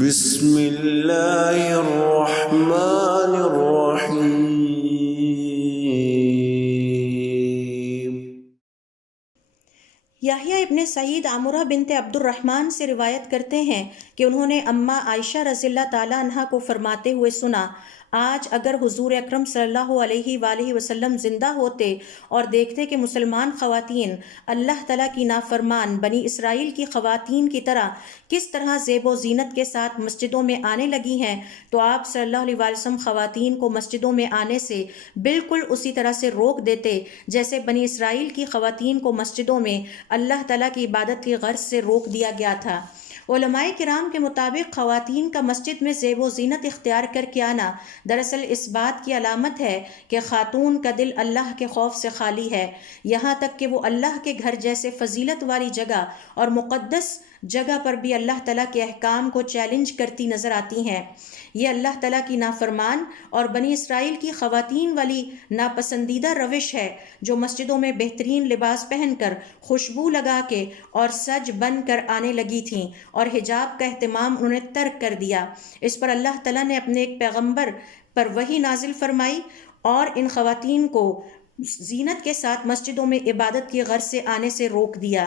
بسم اللہ الرحمن الرحیم۔ یحییٰ ابن سعید عمرہ بنت عبد الرحمن سے روایت کرتے ہیں کہ انہوں نے اماں عائشہ رضی اللہ تعالیٰ عنہا کو فرماتے ہوئے سنا، آج اگر حضور اکرم صلی اللہ علیہ وآلہ وسلم زندہ ہوتے اور دیکھتے کہ مسلمان خواتین اللہ تعالیٰ کی نافرمان بنی اسرائیل کی خواتین کی طرح کس طرح زیب و زینت کے ساتھ مسجدوں میں آنے لگی ہیں، تو آپ صلی اللہ علیہ وسلم خواتین کو مسجدوں میں آنے سے بالکل اسی طرح سے روک دیتے جیسے بنی اسرائیل کی خواتین کو مسجدوں میں اللہ تعالیٰ کی عبادت کی غرض سے روک دیا گیا تھا۔ علماء کرام کے مطابق خواتین کا مسجد میں زیب و زینت اختیار کر کے آنا دراصل اس بات کی علامت ہے کہ خاتون کا دل اللہ کے خوف سے خالی ہے، یہاں تک کہ وہ اللہ کے گھر جیسے فضیلت والی جگہ اور مقدس جگہ پر بھی اللہ تعالیٰ کے احکام کو چیلنج کرتی نظر آتی ہیں۔ یہ اللہ تعالیٰ کی نافرمان اور بنی اسرائیل کی خواتین والی ناپسندیدہ روش ہے جو مسجدوں میں بہترین لباس پہن کر، خوشبو لگا کے اور سج بن کر آنے لگی تھیں، اور حجاب کا اہتمام انہوں نے ترک کر دیا۔ اس پر اللہ تعالیٰ نے اپنے ایک پیغمبر پر وحی نازل فرمائی اور ان خواتین کو زینت کے ساتھ مسجدوں میں عبادت کی غرض سے آنے سے روک دیا۔